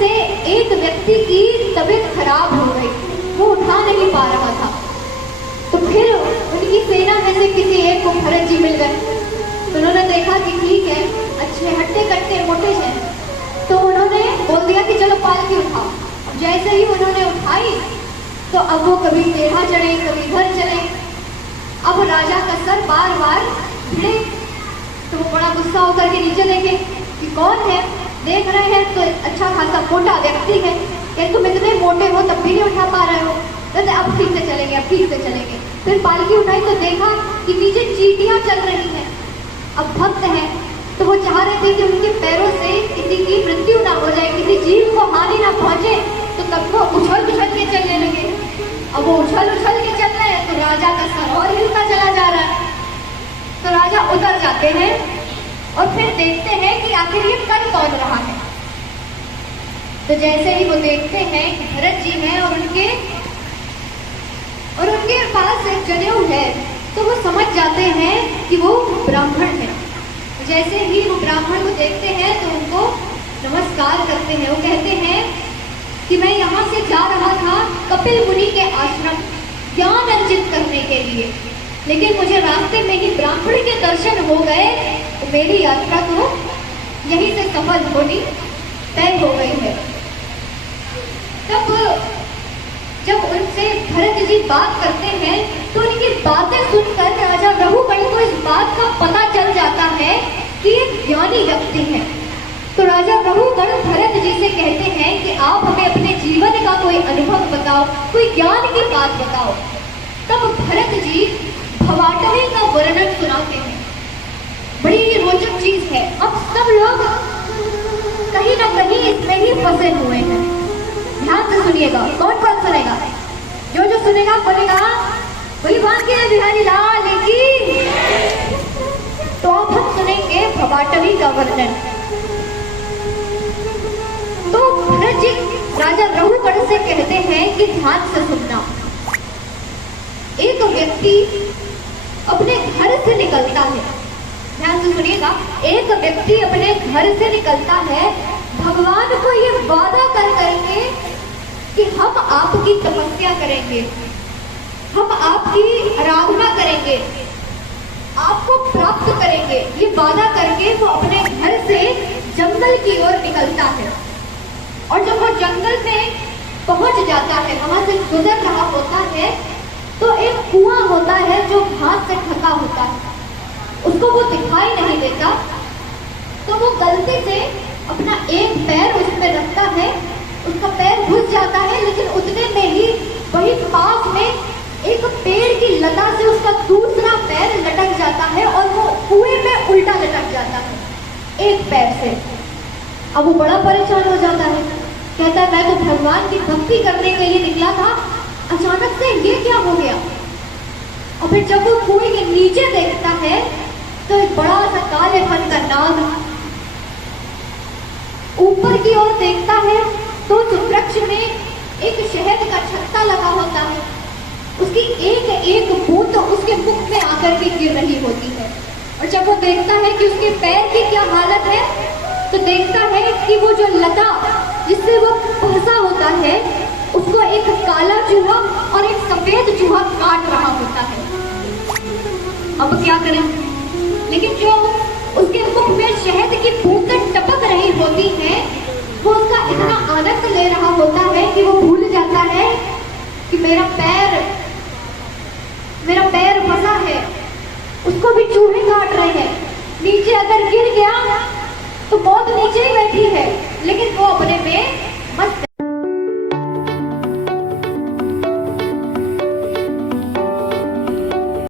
से एक व्यक्ति की तबीयत खराब हो गई, वो उठा नहीं पा रहा था। तो फिर उनकी सेना में से किसी एक को भरत जी मिल गए। तो उन्होंने देखा कि ठीक है, अच्छे हट्टे कट्टे मोटे हैं, तो उन्होंने बोल दिया कि चलो पालकी उठाओ। अब जैसे ही उन्होंने उठाई तो अब वो कभी टेढ़ा चढ़े, कभी इधर चले। अब राजा का सर बार बार भिड़े, तो वो बड़ा गुस्सा होकर के नीचे देखे कि कौन है। देख रहे हैं तो अच्छा खासा मोटा व्यक्ति है, कि तुम इतने मोटे हो तब भी नहीं उठा पा रहे हो। तो अब ठीक से चलेंगे, अब ठीक से चलेंगे। फिर पालकी उठाई तो देखा कि नीचे चींटियां चल रही हैं। अब भक्त है तो वो चाह रहे थे कि उनके पैरों से किसी की मृत्यु ना हो जाए, किसी जीव को हानि ना पहुंचे, तो तब वो उछल उछल के चलने लगे। अब वो उछल उछल के चल रहे हैं तो राजा का सर और हिलता चला जा रहा है। तो राजा उतर जाते हैं और फिर देखते हैं कि आखिर ये कर कौन रहा है। तो जैसे ही वो देखते हैं कि भरत जी हैं और उनके पास एक जनेऊ है, तो वो समझ जाते हैं कि वो ब्राह्मण है। जैसे ही वो ब्राह्मण को देखते हैं तो उनको नमस्कार करते हैं। वो कहते हैं कि मैं यहाँ से जा रहा था कपिल मुनि के आश्रम ज्ञान अर्जित करने के लिए, लेकिन मुझे रास्ते में ही ब्राह्मण के दर्शन हो गए, तो मेरी यात्रा तो यहीं से सफल होनी तय हो गई है। तब जब उनसे भरत जी बात करते हैं तो उनकी बातें सुनकर राजा रघुगण को इस बात का पता चल जाता है कि ये ज्ञानी व्यक्ति है। तो राजा रघुगण भरत जी से कहते हैं कि आप हमें अपने जीवन का कोई अनुभव बताओ, कोई ज्ञान की बात बताओ। तब भरत जी भवाटवी का वर्णन सुनाते हैं। बड़ी रोचक चीज है। अब सब लोग कहीं ना कहीं इसमें ही फंसे हुए हैं। ध्यान से सुनिएगा, कौन कौन सुनेगा? जो जो सुनेगा बोलेगा वही बाकी है बिहारी लाल की। तो अब हम सुनेंगे भवाटवी का वर्णन। तो भरत जी राजा रघुगण से कहते हैं कि ध्यान से सुनना। एक व्यक्ति अपने घर से निकलता है, ध्यान से सुनिएगा, एक व्यक्ति अपने घर से निकलता है भगवान को ये वादा कर करके कि हम आपकी तपस्या करेंगे, हम आपकी आराधना करेंगे, आपको प्राप्त करेंगे। ये वादा करके वो अपने घर से जंगल की ओर निकलता है। और जब वो जंगल में पहुंच जाता है, वहां से गुजर रहा होता है, तो एक कुआं होता है जो घास से ढका होता है, उसको वो दिखाई नहीं देता। तो वो गलती से अपना एक पैर उसमें रखता है, उसका पैर घुस जाता है, लेकिन उतने में ही वही पास में एक पेड़ की लता से उसका दूसरा पैर लटक जाता है और वो कुएं में उल्टा लटक जाता है एक पैर से। अब वो बड़ा परेशान हो जाता है, कहता है मैं तो भगवान की भक्ति करने के लिए निकला था, अचानक से ये क्या हो गया। और फिर जब वो कुएं के नीचे देखता है तो एक बड़ा सा काले फन का नाग, ऊपर की ओर देखता है तो उस वृक्ष में एक शहद का छत्ता लगा होता है, उसकी एक एक बूंद उसके मुख में आकर के गिर रही होती है। और जब वो देखता है कि उसके पैर की क्या हालत है, तो देखता है कि वो जो लता जिससे वो फंसा होता है, उसको एक काला चूहा और एक सफेद चूहा काट रहा होता है। अब क्या करें? लेकिन जो उसके मुख में शहद की बूंदें टपक रही होती हैं, वो उसका इतना आनंद ले रहा होता है कि वो भूल जाता है कि मेरा पैर फंसा है, उसको भी चूहे काट रहे हैं, नीचे अगर गिर गया तो बहुत नीचे ही बैठी है, लेकिन वो अपने में मस्त